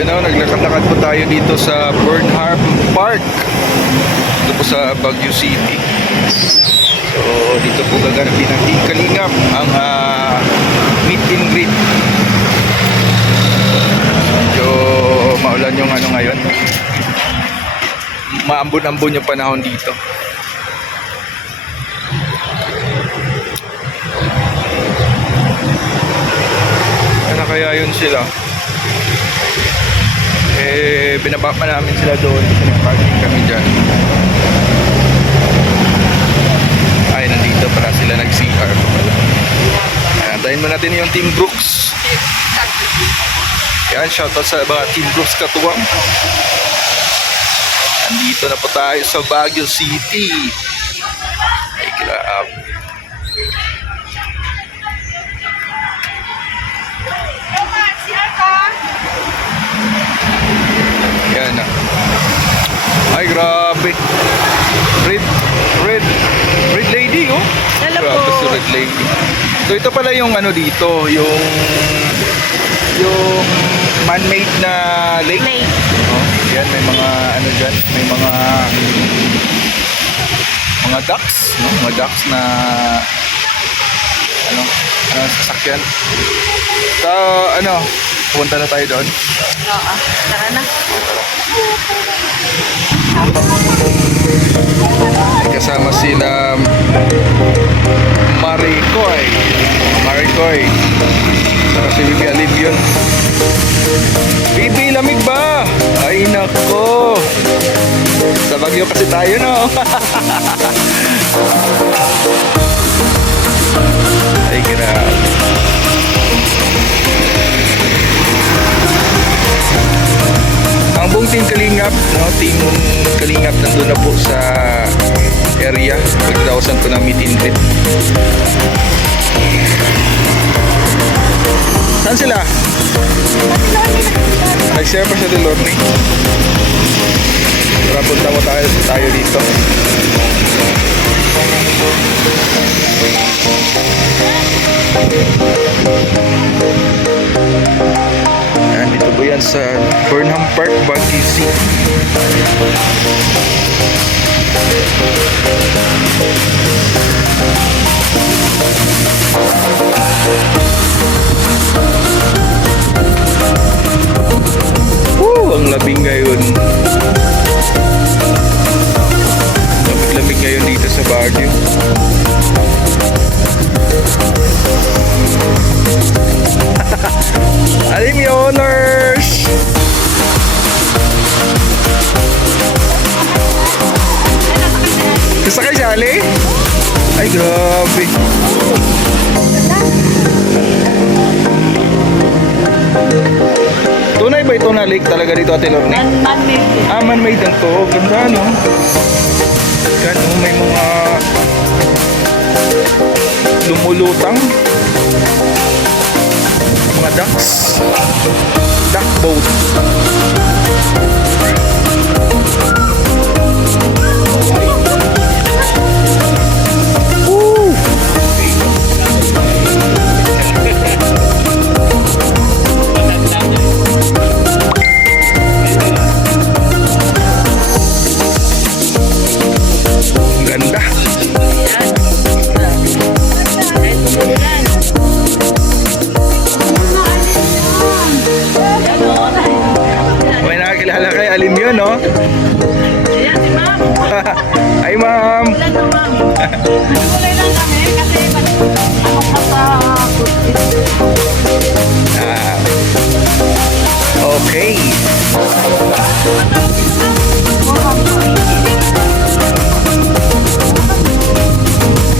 Ayun o, naglakad-lakad po tayo dito sa Burnham Park. Dito po sa Baguio City. So, dito po gaganapin ng Team Kalingap ang meet and greet. So, maulan yung ano ngayon. Maambon-ambon yung panahon dito. Ano kaya yun sila? Binaba pa namin sila doon kasi nag-parking kami dyan. Ay, nandito pala sila nag-CR pala. Antayin mo natin yung Team Brooks. Yan, shoutout sa mga Team Brooks katuwang. Nandito na po tayo sa Baguio City. Ay, grabe. Yan na. Ay, grabe. Red lady, oh. Hello Grabe po. si Red lady. So, ito pala yung ano dito, yung man-made na lake. Oh, yan, may mga ano dyan, may mga ducks, no? Mga ducks na sasakyan. So, punta na tayo doon. Oo, tara na. Kasama sila Maricoy. Saka si Bibi Alib yun. Bibi, lamig ba? Ay, nako. Sa Baguio kasi tayo, no? Ay, grabe. Ang buong Team Kalingap, no? Team Kalingap nandun na po sa area. Pagdawasan po ng meet and greet. Saan sila? Nag-share pa siya din, Lorne. Tara, punta mo tayo dito. Yan, dito po yan sa Burnham Park, Baguio City. Ang labing ngayon. Lamig ngayon dito sa Baguio. Alim yung honors! Kasakay si Ali? Ay, grabe. Tunay ba ito na lake talaga dito, Ate Lorne? Man-made. Man-made lang to. Ganda, no? Ganda, may mga lumulutang. Mga ducks. Duck boat. Woo! Ganda. May nakakilala kay Alim yun, no? Ayan, si Ma'am. Ay, ma'am. Ilan na, Ma'am? Nagulay lang kami kasi ako pa sa Okay.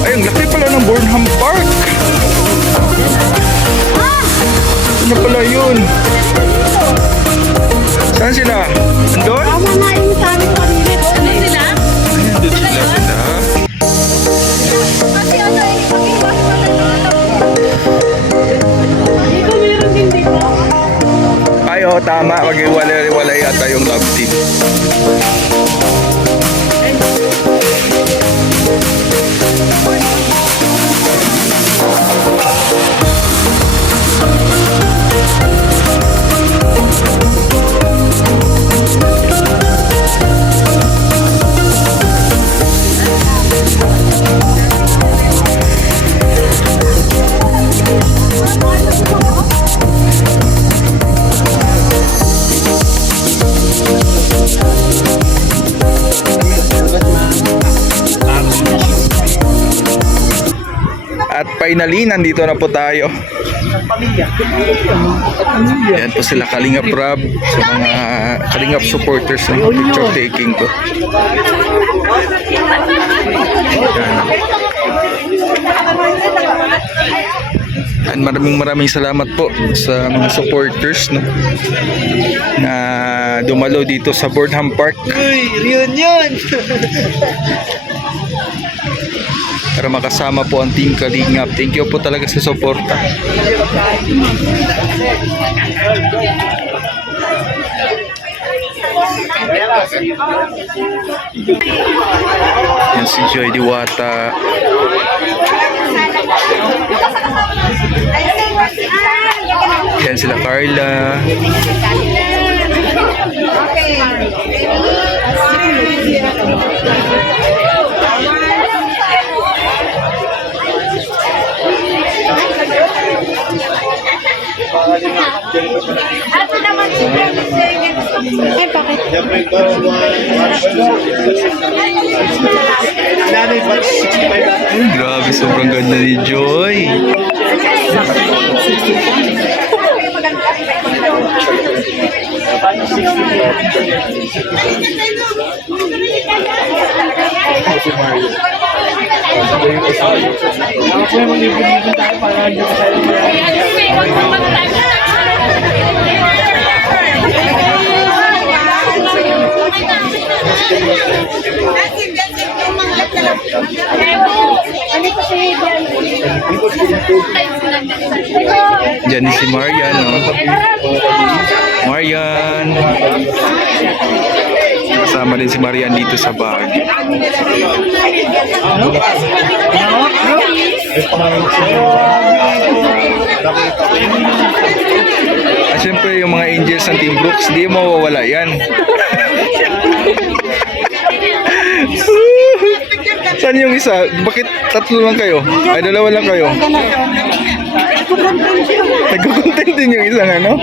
Ay, ang laki pala ng Burnham Park. Ano pala yun? Saan sila? Andun? Tama nga yung sabi ko kanina. Ano sila? Andun sila. Kasi ano eh, pag-iwas pa na dito meron din dito. Ay, oo, tama. Mag-iwalay yata yung love team. finally, nandito na po tayo. Yan po sila Kalingap Rob sa mga Kalingap supporters ng picture taking ko. Yan. Maraming salamat po sa mga supporters, no, na dumalo dito sa Burnham Park. Reunion! Para makasama po ang Team Kalingap. Thank you po talaga sa suporta. Yan si Joy Diwata. Yan sila Carla. Ato naman si Ay, bakit? Ay, grabe, sobrang ganda ni Joy. Diyan si Marian, no? Marian. Kasama din si Marian dito sa Baguio. Siyempre yung mga angels ng Team Brooks, di mawawala yan. Saan yung isa? Bakit tatlo lang kayo? Ay, dalawa lang kayo. Nagkukontent din yung isang ano?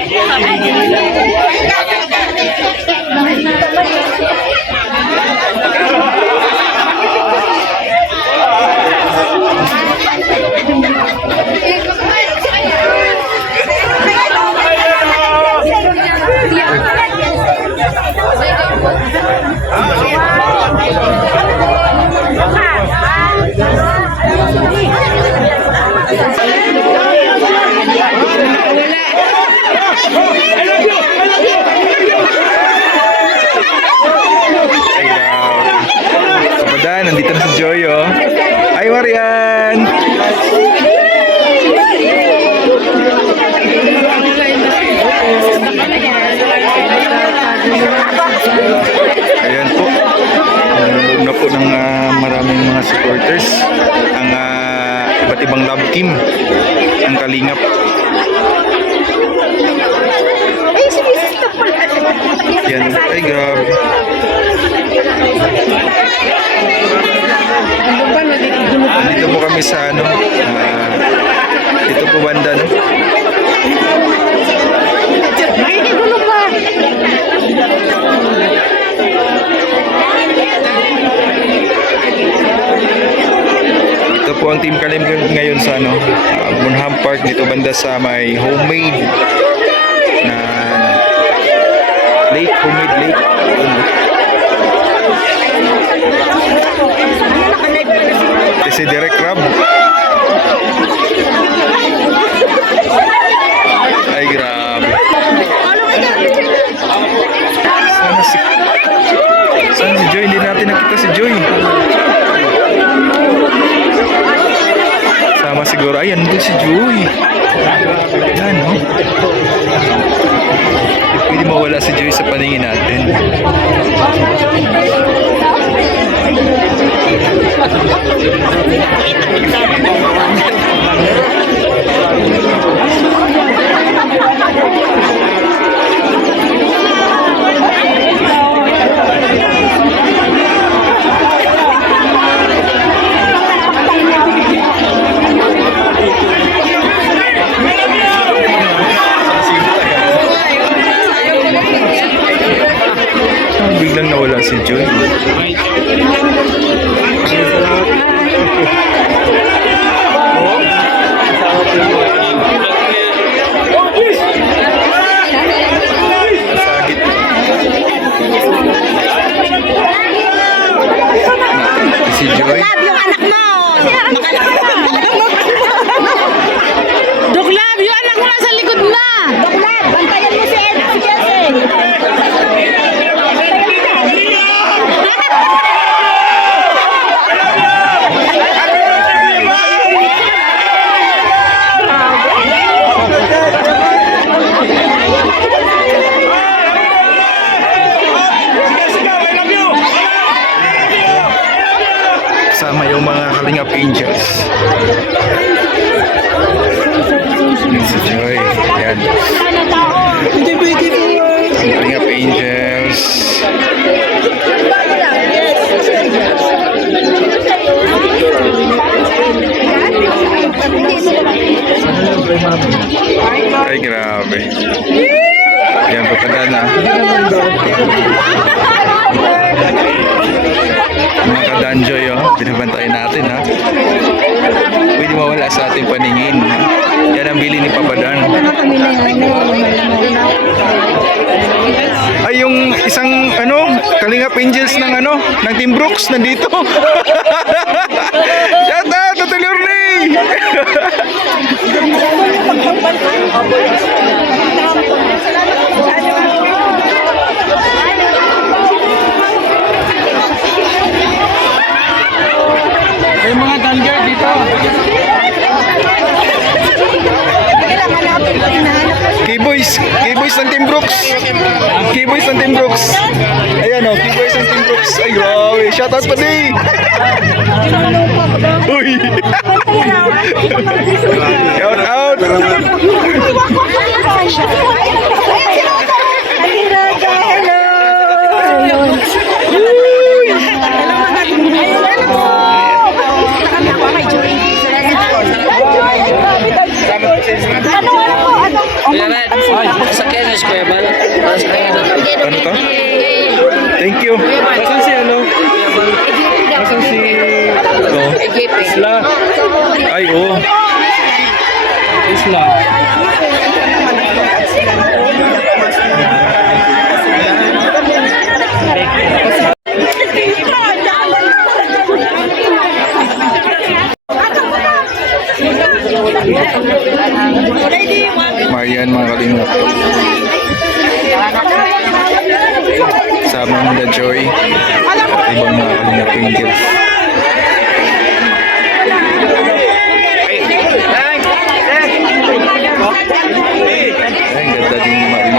Kapadan, nandito na si Joy, oh. Hi, Marian! Ayan po. Loob na po ng maraming mga supporters. Ang iba't ibang love team. Ang Kalingap. Yan. Ay, grabe. Dito po kami sa ano. Dito po banda, no? Ito po ang Team Kalingap ngayon sa ano, Burnham Park, dito banda sa may homemade na lake, homemade lake. Kasi Direct Rob. Ay, grabe. Sana si Joy, hindi natin nakita si Joy. Sama siguro. Ayan, doon si Joy. Yan, no? Pwede mawala si Joy sa paningin natin. Biglang nawala si Joy. Kalingap Angels. Yan si Joy. Yan. Kalingap Angels. Ay, grabe. Yan, papada na. Mga kadanjoy, oh. Binabantayan natin, ha. Pwede mawala sa ating paningin. Yan ang bili ni Papadan. Ay, yung isang, Kalingap Angels ng, ng Team Brooks, nandito. Shout out, Tata Lorne! May mga danger dito. K-Boys ng Team Brooks. K-Boys ng Team Brooks. Ayan, oh, K-Boys ng Team Brooks. Ay, grabe. Shout out pa din. Uy. Shout out. Sakyan na siya ba? Ano to? Thank you. Asan si ano? Asan si... Isla. Ay, oh. Isla. Marian, mga kalingap. Sama nila Joy at ibang mga kalingap angels. Ay, ganda din ni Marian.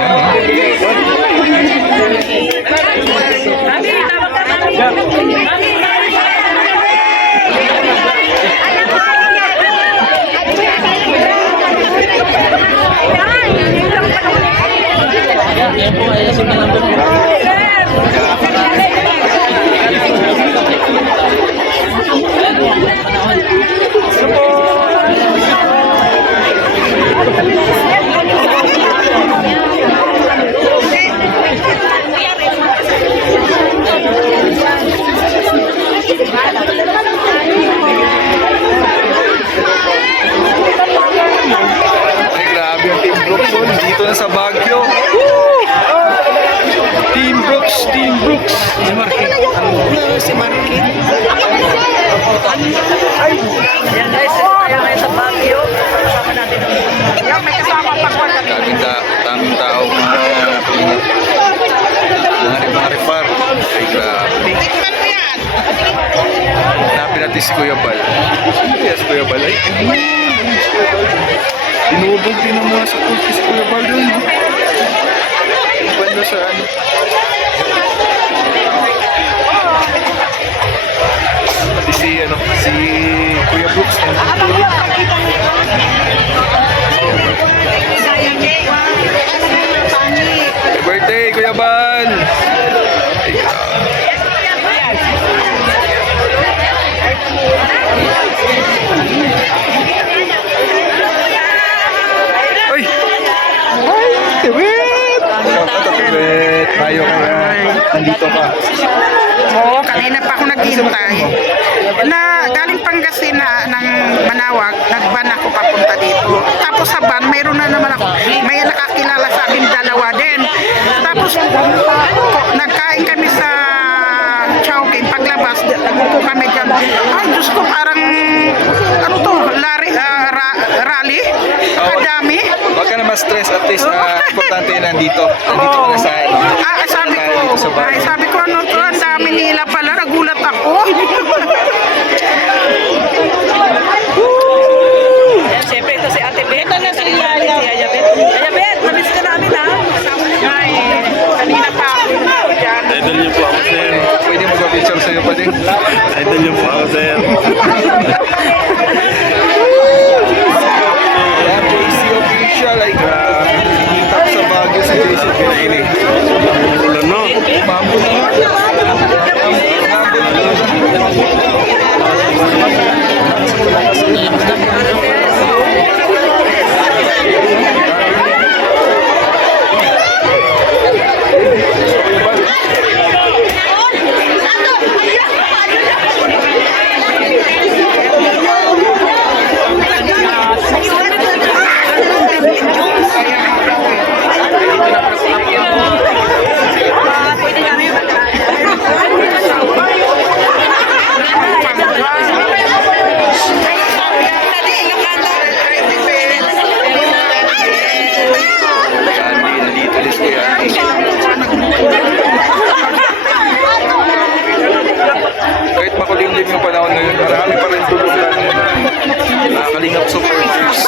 Ay, grabe yung Team Brooks, oh. Dito na sa Baguio. Woo! Team Brooks, Team Brooks. Si Marquez. Si Marquez. Yan guys, kaya ngayon sa Baguio. Kasama natin. Yan, may kasama pa ko. Daming tao, mga repar. Ay, grabe. Hanapin natin si Kuya Bal. Yes, Kuya Bal. Ay, dinubog din ang mga support si Kuya Bal dun. Banda sa ano. Pati si Kuya Brooks. Happy birthday, Kuya Bal! Ay, Ay! Ay! Tibet! Tibet! Tayo ka nga. Nandito ka. Oo, kanina pa ako naghihintay. Galing Pangasinan ng Manawag, nag-van ako papunta dito. Tapos sa van, mayroon na naman ako. May nakakilala sa akin, dalawa din. Tapos nagkain kami sa Chowking. Paglabas, nagpupo kami dyan. Ay, Diyos ko, parang, ano to, rally? Kadami? Huwag ka na ma-stress. At least, importante na nandito. Nandito ka na sa sabi ko, ano to, ang dami nila pala. Nagulat ako. Siyempre ito si Ate Bet. Ito na si Yaya Bet. Yaya Bet, namiss ka namin ha. Ay, kanina pa ako dyan. Idol niyo po ako, sir. Pwede magpa-picture sa'yo pa din. Idol niyo po ako, sir. grabe na ini. Ulan no. Bambo na nga. Kahit makulimlim yung panahon ngayon, marami pa rin tulutan Kalingap supporters.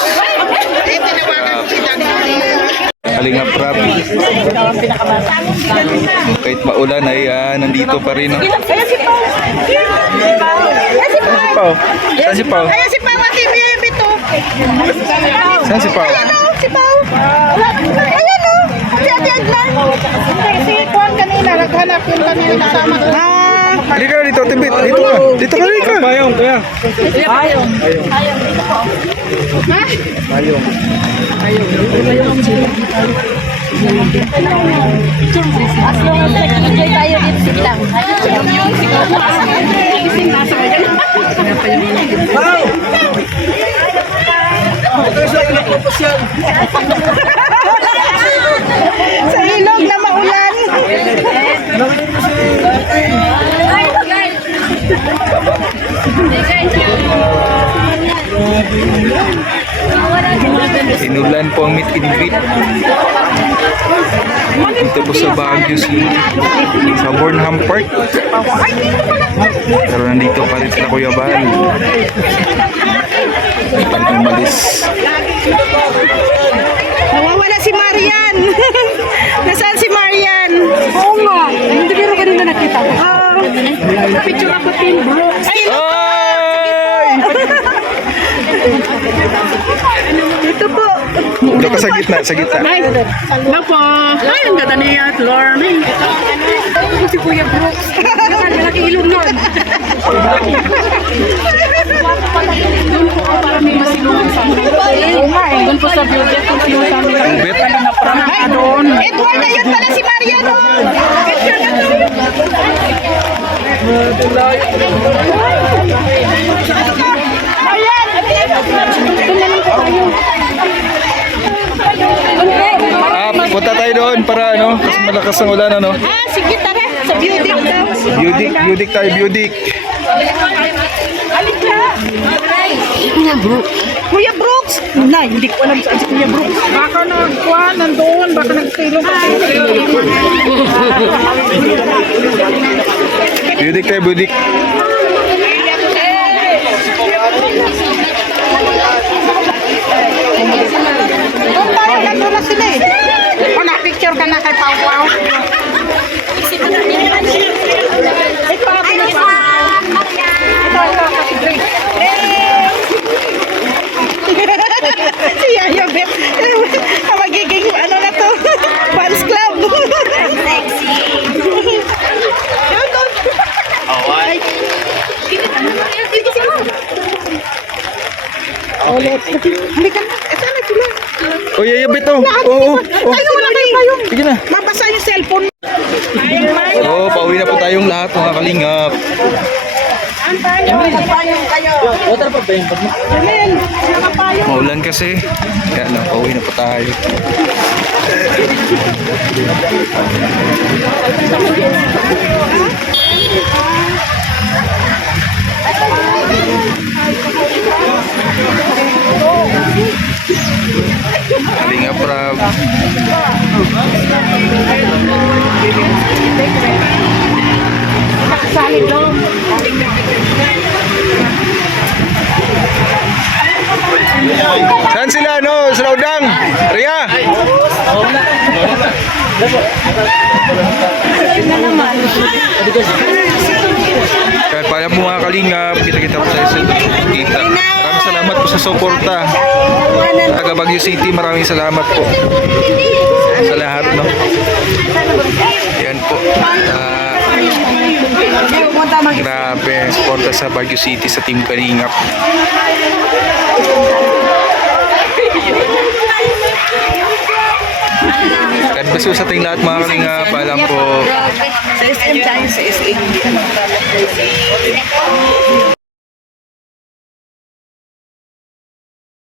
Kalingap Rapi. Kahit maulan ay nandito pa rin. No? Ayan si Pao. Saan si Pao? Ayan si Pao, Ate Bibi to. Saan si Pao? Ayan o, si Pao. Ayan o, si Ate Aglan. Si Juan kanina, naghanap yung kanina kasama. Halika na dito, Tibit. Dito ka. Dito ka, halika. Payong, kuya. Enjoy tayo dito sa bilang. Sa ilog na maulan. Inulan po ang meet and greet. Dito po sa Baguio City. Sa Burnham Park. Pero nandito pa rin sila Kuya Bal. Hindi pa rin umalis. Nawawala si Marian. Nasaan si Marian? Oo nga. Hindi pero kanina nakita ko. Picture ako tin bro. Ay, Ay! ito po. Doon ka sa gitna, sa gitna. Napo. Ay, ang ganda niya at learning. Ako si Kuya Brooks. Malaki ilong nun. Doon po ako para may masilungan sa amin. Oo nga eh. Doon po sa beauty at kung sino sa amin. Bet. Ay, doon. Edward, ayun pala si Marian. Picture na to. Ayan. Punta tayo doon para ano, kasi malakas ang ulan ano. Sige, tara. Sa beauty daw. Budik tayo, budik. Alika. Kuya Brooks. Na, hindi ko alam saan si Kuya Brooks. Baka nagkuha, nandoon. Baka nagsilong ka. Budik tayo, budik. Doon tayo, nandun na sila eh. O, na-picture ka na kay Pau Pau. Si Yaya Bet. Magiging ano na to? Fans club. Sexy. Halika na. Saan na sila? O, yayabit oh. Oo. Tayo na kayo. Sige na. Mabasa yung cellphone. Oo, pauwi na po tayong lahat mga kalingap. Maulan kasi. Kaya lang, pauwi na po tayo. Kalingap Rab. Nakasalit doon. Saan sila no? Sa Laudang? Ria? Kahit pala po mga kalingap, kita-kita po tayo sa kita. Maraming salamat. salamat po sa suporta. Taga Baguio City, maraming salamat po sa lahat, no? Yan po. Grabe, suporta sa Baguio City sa Team Kalingap. God bless po sa ating lahat mga Kalingap. Paalam po. Sa SM tayo sa SM.